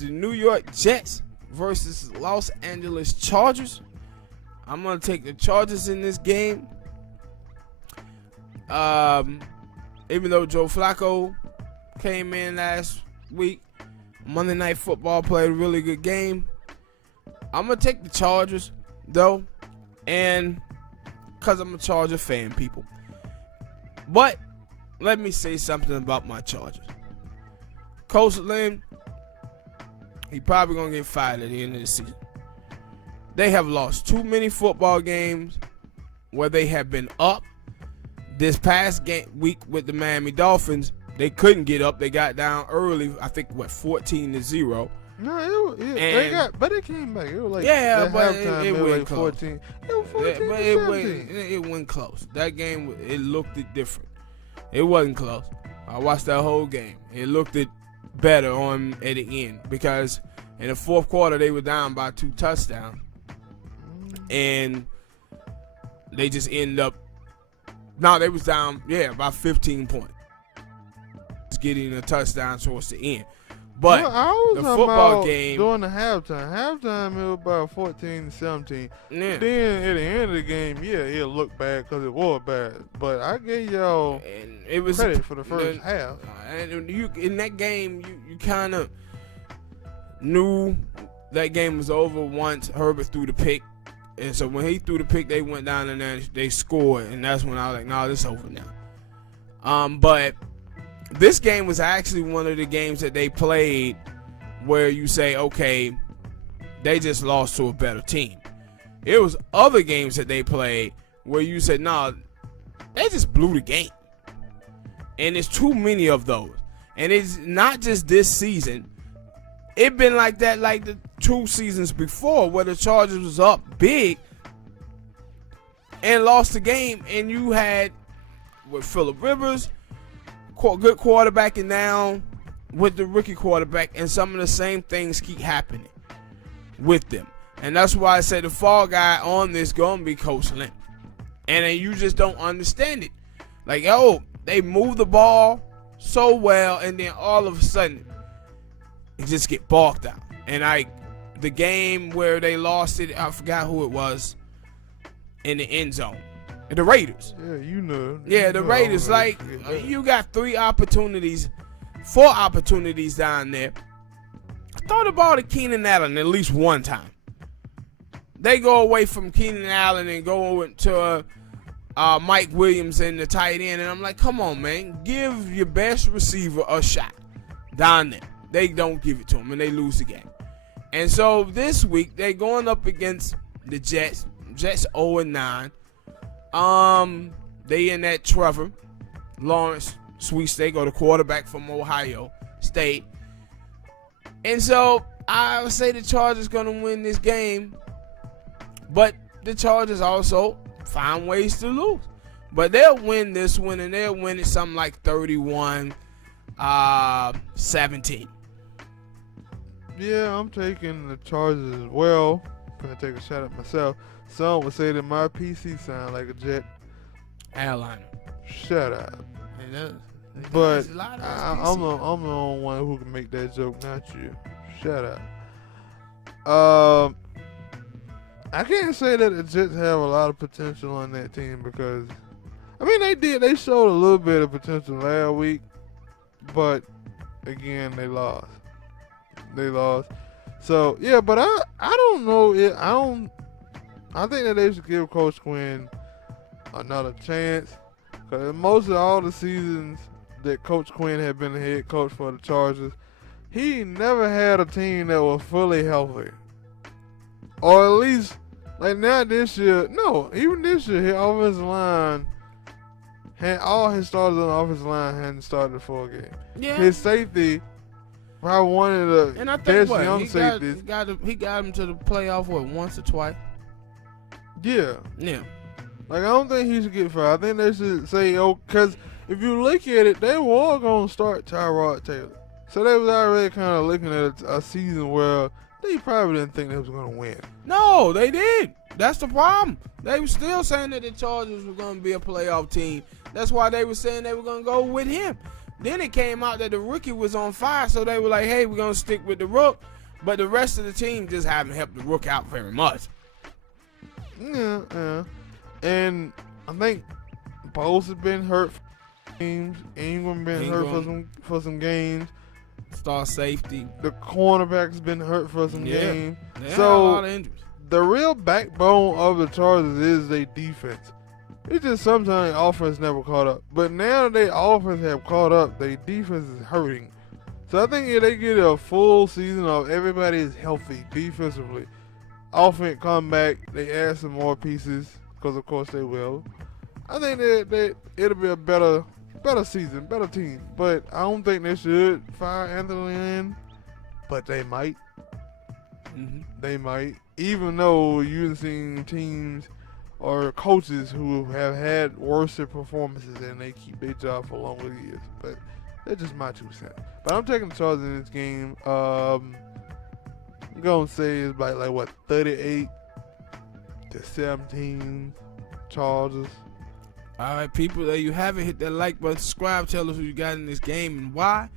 the New York Jets versus Los Angeles Chargers. I'm going to take the Chargers in this game. Even though Joe Flacco came in last week, Monday Night Football played a really good game. I'm going to take the Chargers, though, and because I'm a Charger fan, people. But let me say something about my Chargers. Coach Lynn, he probably going to get fired at the end of the season. They have lost too many football games where they have been up. This past week with the Miami Dolphins, they couldn't get up. They got down early. I think 14-0. No, but it came back. It was like but halftime. It was went like close. 14. It was 14 but it went close. That game, it looked different. It wasn't close. I watched that whole game. It looked better at the end because in the fourth quarter they were down by 2 touchdowns, and they just ended up. No, they was down, by 15 points. Just getting a touchdown towards the end. But the football game during the halftime it was about 14-17. Yeah. Then at the end of the game, it looked bad because it was bad. But I gave y'all credit for the first half. And in that game, you kind of knew that game was over once Herbert threw the pick. And so when he threw the pick, they went down and then they scored, and that's when I was like, "No, this is over now." But this game was actually one of the games that they played where you say, "Okay, they just lost to a better team." It was other games that they played where you said, "No, they just blew the game," and there's too many of those. And it's not just this season. It been like that like the 2 seasons before where the Chargers was up big and lost the game, and you had with Phillip Rivers, good quarterback, and now with the rookie quarterback, and some of the same things keep happening with them. And that's why I said the fall guy on this going to be Coach Lynn. And then you just don't understand it. Like, they move the ball so well, and then all of a sudden it just get balked out. And the game where they lost it, I forgot who it was, in the end zone. The Raiders. Yeah, you know. Yeah, the Raiders. Like, you got 4 opportunities down there. Throw the ball to Keenan Allen at least one time. They go away from Keenan Allen and go to Mike Williams and the tight end. And I'm like, come on, man. Give your best receiver a shot down there. They don't give it to him, and they lose the game. And so this week, they're going up against the Jets. Jets 0-9. They in that Trevor Lawrence sweepstake, or the quarterback from Ohio State. And so I would say the Chargers going to win this game. But the Chargers also find ways to lose. But they'll win this one, and they'll win it something like 31-17. Yeah, I'm taking the Chargers as well. I'm going to take a shot at myself. Some would say that my PC sound like a jet. Airliner. Shut up. It does. But I'm the only one who can make that joke, not you. Shut up. I can't say that the Jets have a lot of potential on that team because, I mean, they showed a little bit of potential last week, but again, they lost. So yeah, but I don't know. I think that they should give Coach Quinn another chance, because most of all the seasons that Coach Quinn had been the head coach for the Chargers, he never had a team that was fully healthy. Or at least, like now this year, no, even this year, his offensive line, all his starters on the offensive line hadn't started the full game. Yeah. His safety, probably one of the best young safeties. He got him to the playoff, once or twice? Yeah. Yeah. Like, I don't think he should get fired. I think they should say, because if you look at it, they were going to start Tyrod Taylor. So they was already kind of looking at a season where they probably didn't think they was going to win. No, they did. That's the problem. They were still saying that the Chargers were going to be a playoff team. That's why they were saying they were going to go with him. Then it came out that the rookie was on fire, so they were like, hey, we're going to stick with the rook. But the rest of the team just haven't helped the rook out very much. Yeah. And I think Bose has been hurt for games. Ingram been hurt for some games. Star safety. The cornerback has been hurt for some games. They so had a lot of injuries. The real backbone of the Chargers is their defense. It's just sometimes their offense never caught up. But now that their offense have caught up, their defense is hurting. So I think if they get a full season of everybody is healthy defensively, offense come back, they add some more pieces, because of course they will. I think that it'll be a better season, better team. But I don't think they should fire Anthony Lynn, but they might. Mm-hmm. They might. Even though you've seen teams or coaches who have had worse performances and they keep their job for longer years. But that's just my 2 cents. But I'm taking the Chargers in this game. I'm going to say it's like what, 38-17 Chargers. All right, people, there you have it. Hit that like button, subscribe, tell us who you got in this game and why.